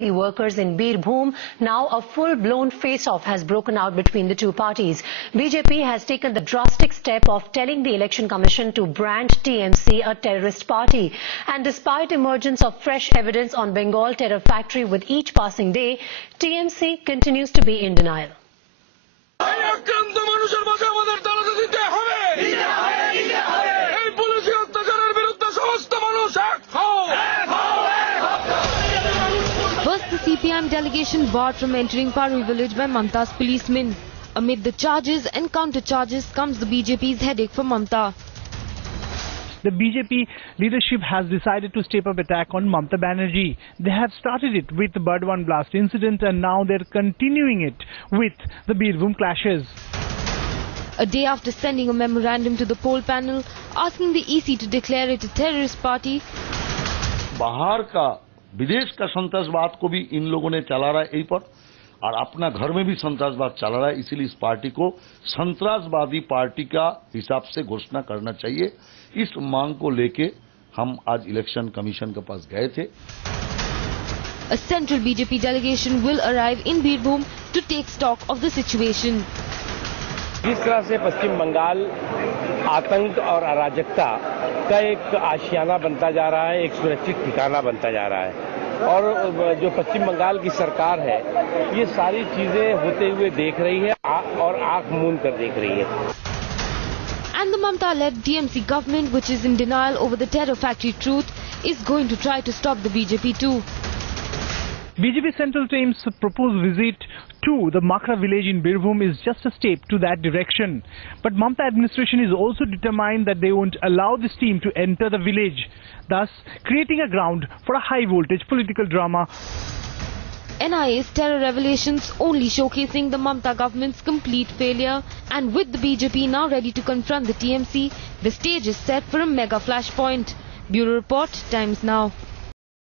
Workers in Birbhum. Now a full-blown face-off has broken out between the two parties. BJP has taken the drastic step of telling the Election Commission to brand TMC a terrorist party. And despite emergence of fresh evidence on Bengal terror factory with each passing day, TMC continues to be in denial. The CPM delegation barred from entering Parui village by Mamta's policemen. Amid the charges and counter-charges comes the BJP's headache for Mamta. The BJP leadership has decided to step up attack on Mamta Banerjee. They have started it with the Burdwan blast incident and now they're continuing it with the Birbhum clashes. A day after sending a memorandum to the poll panel asking the EC to declare it a terrorist party, बाहर का विदेश का संतरासवाद को भी इन लोगों ने चला रहा है यहीं पर और अपना घर में भी संतरासवाद चला रहा है। इसीलिए इस पार्टी को संतरासवादी पार्टी का हिसाब से घोषणा करना चाहिए। इस मांग को लेके हम आज इलेक्शन कमीशन के पास गए थे। A central BJP delegation will arrive in Birbhum to take stock of the situation. जिस तरह से पश्चिम बंगाल आतंक और अराजकता का एक आशियाना बनता जा रहा है, एक सुरक्षित ठिकाना बनता जा रहा है और जो पश्चिम बंगाल की सरकार है ये सारी चीजें होते हुए देख रही है और आंख मूंद कर देख रही है। And the Mamta-led DMC government, which is in denial over the terror factory truth, is going to try to stop the BJP too. BJP Central Team's proposed visit to the Makra village in Birbhum is just a step to that direction. But Mamta administration is also determined that they won't allow this team to enter the village, thus creating a ground for a high-voltage political drama. NIA's terror revelations only showcasing the Mamta government's complete failure, and with the BJP now ready to confront the TMC, the stage is set for a mega flashpoint. Bureau Report, Times Now.